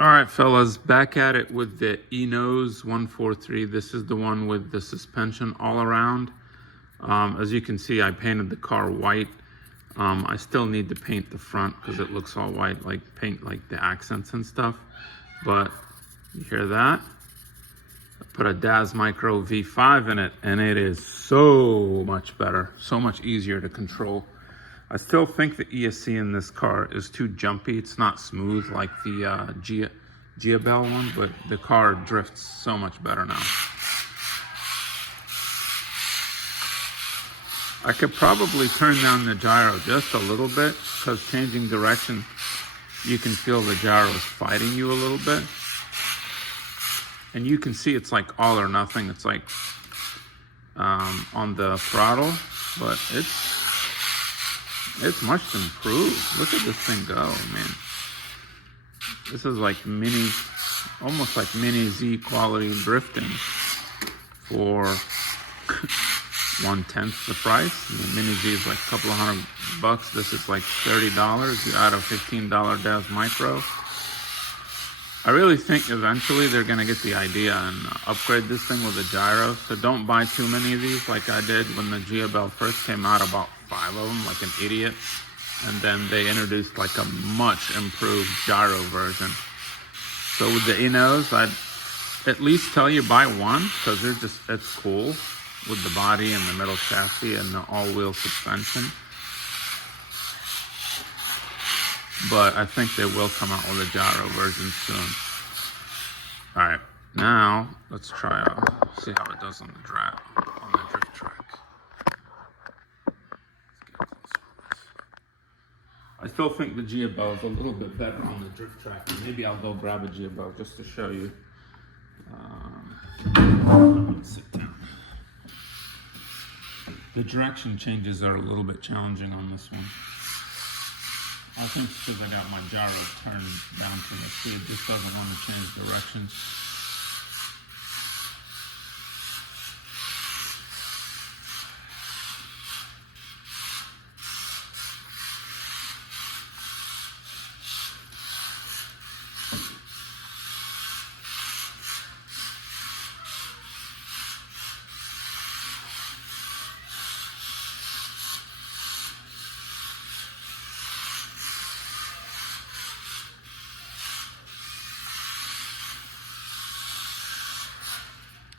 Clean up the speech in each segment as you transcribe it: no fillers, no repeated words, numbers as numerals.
All right, fellas, back at it with the Enos 143. This is the one with the suspension all around. As you can see, I painted the car white. I still need to paint the front because it looks all white, like paint like the accents and stuff. But you hear that? I put a DAS Micro V5 in it, and it is so much better, so much easier to control. I still think the ESC in this car is too jumpy. It's not smooth like the Jiabaile one, but the car drifts so much better now. I could probably turn down the gyro just a little bit because changing direction, you can feel the gyro is fighting you a little bit. And you can see it's like all or nothing. It's like on the throttle, but it's much improved. Look at this thing go, man. This is like mini, almost like mini Z quality drifting for 1/10 the price. I mean, mini Z is like a couple of $100. This is like $30. You add a $15 DAS Micro. I really think eventually they're gonna get the idea and upgrade this thing with a gyro. So don't buy too many of these like I did when the Jiabaile first came out, about 5 of them, like an idiot. And then they introduced like a much improved gyro version. So with the Enos, I'd at least tell you buy one because it's cool with the body and the metal chassis and the all-wheel suspension. But I think they will come out with a gyro version soon. All right, now let's try see how it does on the drift track. I still think the Jiabaile is a little bit better on the drift track. And maybe I'll go grab a Jiabaile just to show you. Let's sit down. The direction changes are a little bit challenging on this one. I think it's because I got my gyro turned down to the speed. This doesn't want to change directions.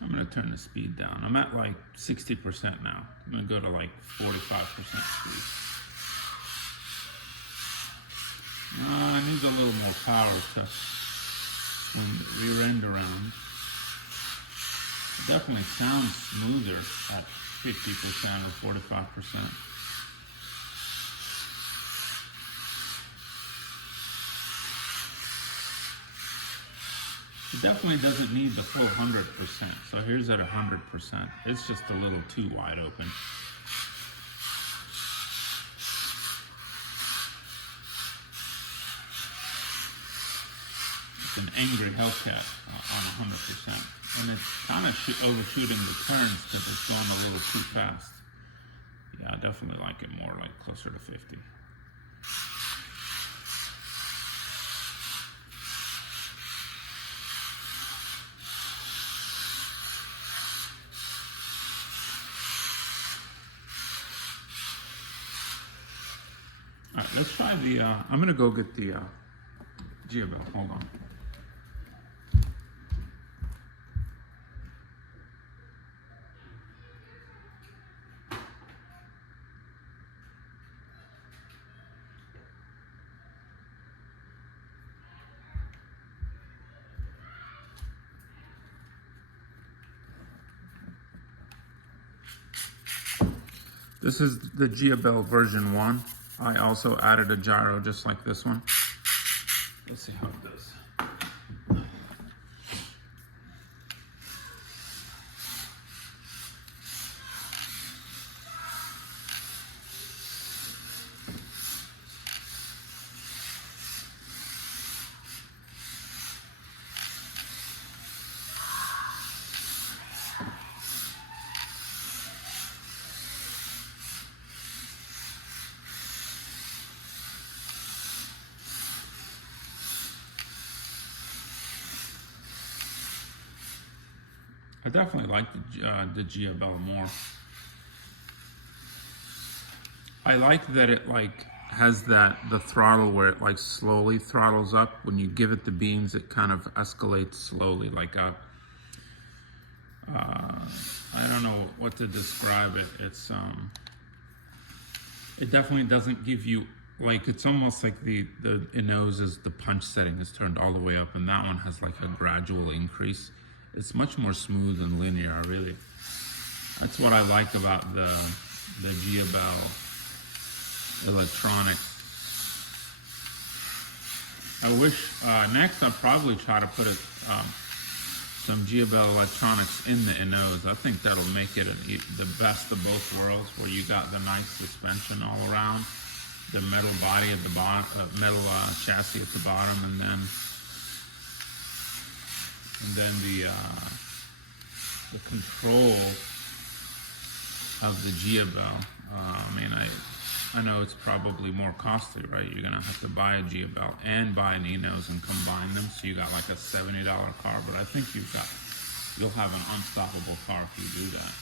I'm going to turn the speed down. I'm at like 60% now. I'm going to go to like 45% speed. It needs a little more power to swing the rear end around. It definitely sounds smoother at 50% or 45%. It definitely doesn't need the full 100%. So here's at 100%. It's just a little too wide open. It's an angry Hellcat on 100%. And it's kind of overshooting the turns because it's going a little too fast. Yeah, I definitely like it more, like closer to 50. All right, let's try the, I'm gonna go get the Jiabaile, hold on. This is the Jiabaile version 1. I also added a gyro just like this one. Let's see how it does. I definitely like the Jiabaile more. I like that it like has the throttle where it like slowly throttles up. When you give it the beans, it kind of escalates slowly, like a I don't know what to describe it. It's it definitely doesn't give you like, it's almost like the Enos is the punch setting is turned all the way up, and that one has like a gradual increase. It's much more smooth and linear. That's what I like about the Jiabaile electronics. I wish next I'll probably try to put some Jiabaile electronics in the Enos. I think that'll make it the best of both worlds, where you got the nice suspension all around, the metal body at the bottom, metal chassis at the bottom, and then the control of the Jiabaile. I know it's probably more costly, right? You're gonna have to buy a Gabel and buy an Enos and combine them, so you got like a $70 car. But I think you'll have an unstoppable car if you do that.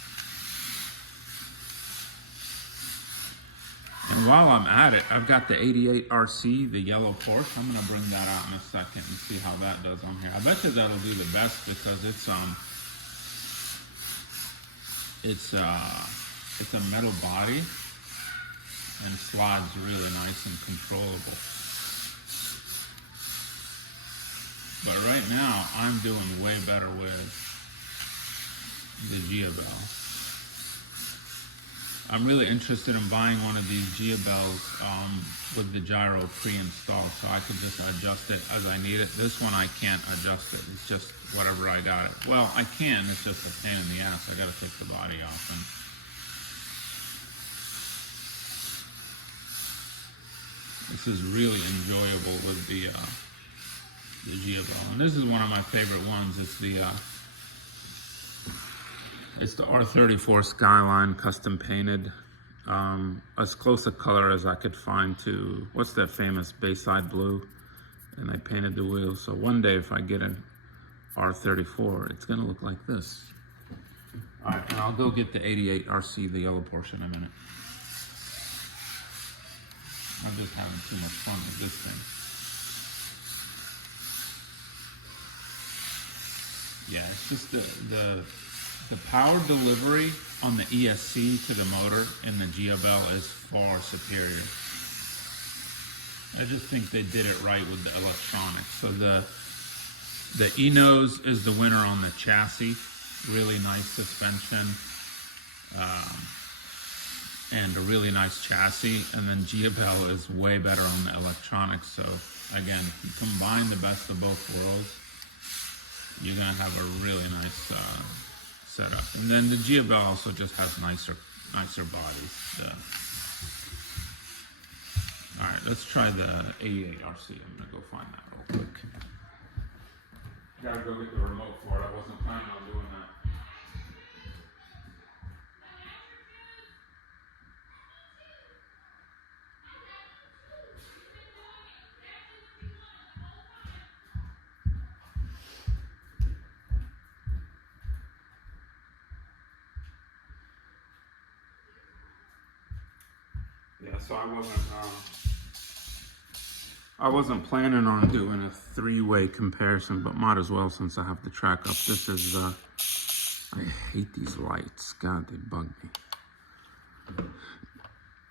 And while I'm at it, I've got the '88 RC, the yellow Porsche. I'm gonna bring that out in a second and see how that does on here. I bet you that'll do the best because it's a metal body and slides really nice and controllable. But right now, I'm doing way better with the Jiabaile. I'm really interested in buying one of these Jiabails with the gyro pre-installed, so I could just adjust it as I need it. This one I can't adjust it. It's just whatever I got it. Well, I can. It's just a pain in the ass. I got to take the body off. And this is really enjoyable with the Jiabaile, and this is one of my favorite ones. It's the R34 Skyline custom painted, as close a color as I could find to what's that famous Bayside blue, and I painted the wheels. So one day if I get an R34, it's gonna look like this. All right, and I'll go get the '88 RC, the yellow Porsche, in a minute. I'm just having too much fun with this thing. Yeah, it's just the power delivery on the ESC to the motor in the Gabel is far superior. I just think they did it right with the electronics. So the Enos is the winner on the chassis. Really nice suspension. And a really nice chassis, and then Jiabaile is way better on the electronics. So again, you combine the best of both worlds, you're gonna have a really nice setup. And then the Jiabaile also just has nicer bodies. All right, let's try the '88 RC. I'm gonna go find that real quick. Gotta go get the remote for it. I wasn't planning on doing that. Yeah, so I wasn't planning on doing a three-way comparison, but might as well since I have the track up. This is I hate these lights. God, they bug me.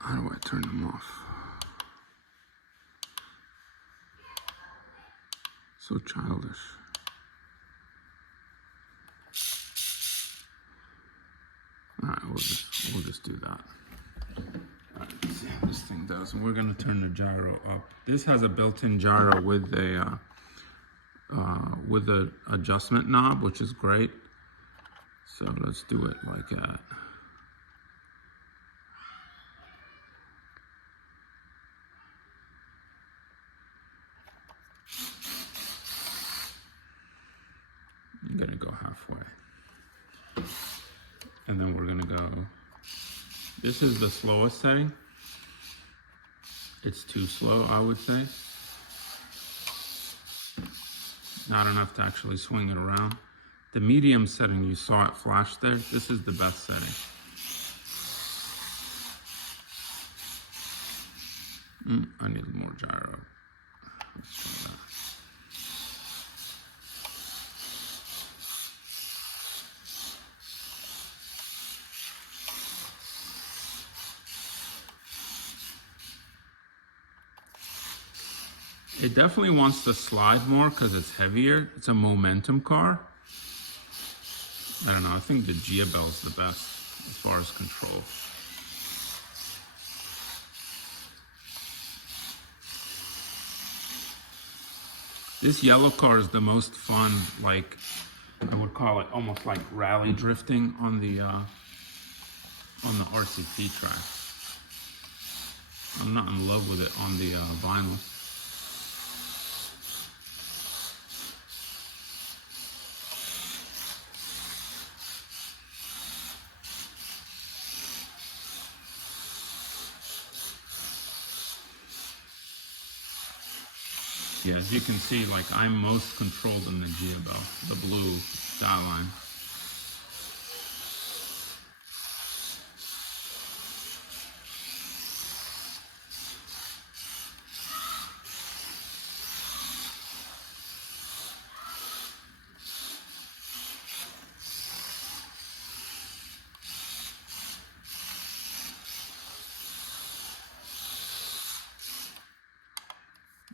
How do I turn them off? So childish. All right, we'll just do that. All right, let's see how this thing does. And we're gonna turn the gyro up. This has a built-in gyro with a adjustment knob, which is great. So let's do it like that. I'm gonna go halfway. And then we're gonna go, this is the slowest setting. It's too slow, I would say. Not enough to actually swing it around. The medium setting, you saw it flash there. This is the best setting. I need more gyro. Let's try that. It definitely wants to slide more because it's heavier. It's a momentum car. I don't know, I think the Jiabaile is the best as far as control. This yellow car is the most fun, like, I would call it almost like rally drifting on the RCP track. I'm not in love with it on the vinyl. Yeah, as you can see, like I'm most controlled in the Gabel, the blue dot line.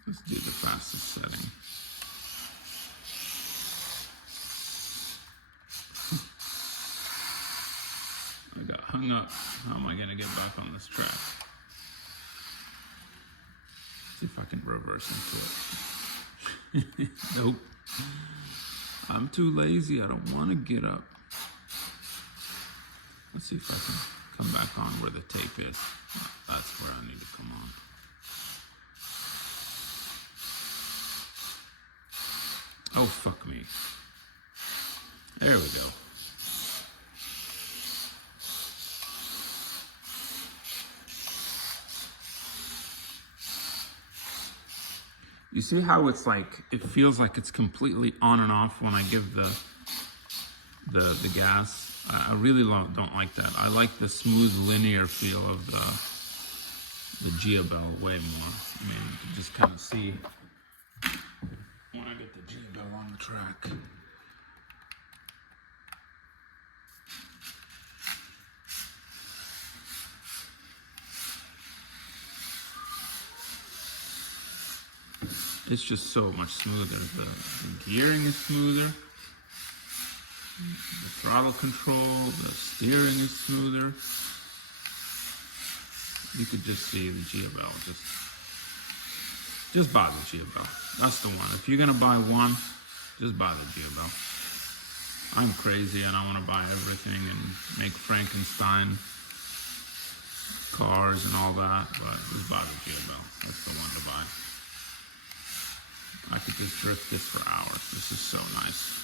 Let's do the fastest setting. I got hung up. How am I gonna get back on this track? See if I can reverse into it. Nope. I'm too lazy. I don't want to get up. Let's see if I can come back on where the tape is. That's where I need to come on. Oh, fuck me. There we go. You see how it's like, it feels like it's completely on and off when I give the gas. I really don't like that. I like the smooth linear feel of the Jiabaile way more. I mean, you can just kind of see when I get the Gabel on the track. It's just so much smoother. The gearing is smoother. The throttle control, the steering is smoother. You could just see the Gabel. Just buy the Gabel. That's the one. If you're gonna buy one, just buy the Gabel. I'm crazy and I want to buy everything and make Frankenstein cars and all that, but just buy the Gabel. That's the one to buy. I could just drift this for hours. This is so nice.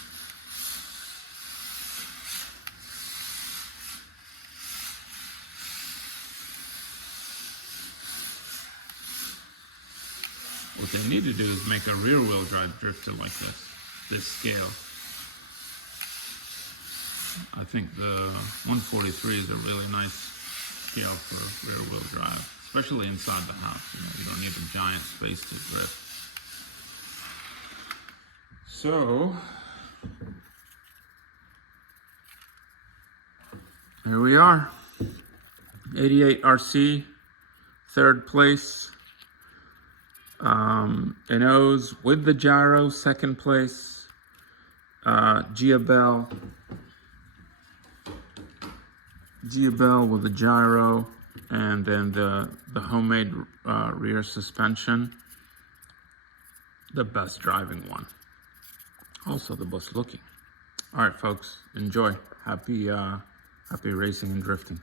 What they need to do is make a rear-wheel drive drifter like this scale. I think the 143 is a really nice scale for rear-wheel drive, especially inside the house. You don't need a giant space to drift. So, here we are. 88 RC, third place. Enos with the gyro, second place. Jiabaile with the gyro, and then the homemade rear suspension. The best driving one. Also the best looking. All right, folks, enjoy. Happy racing and drifting.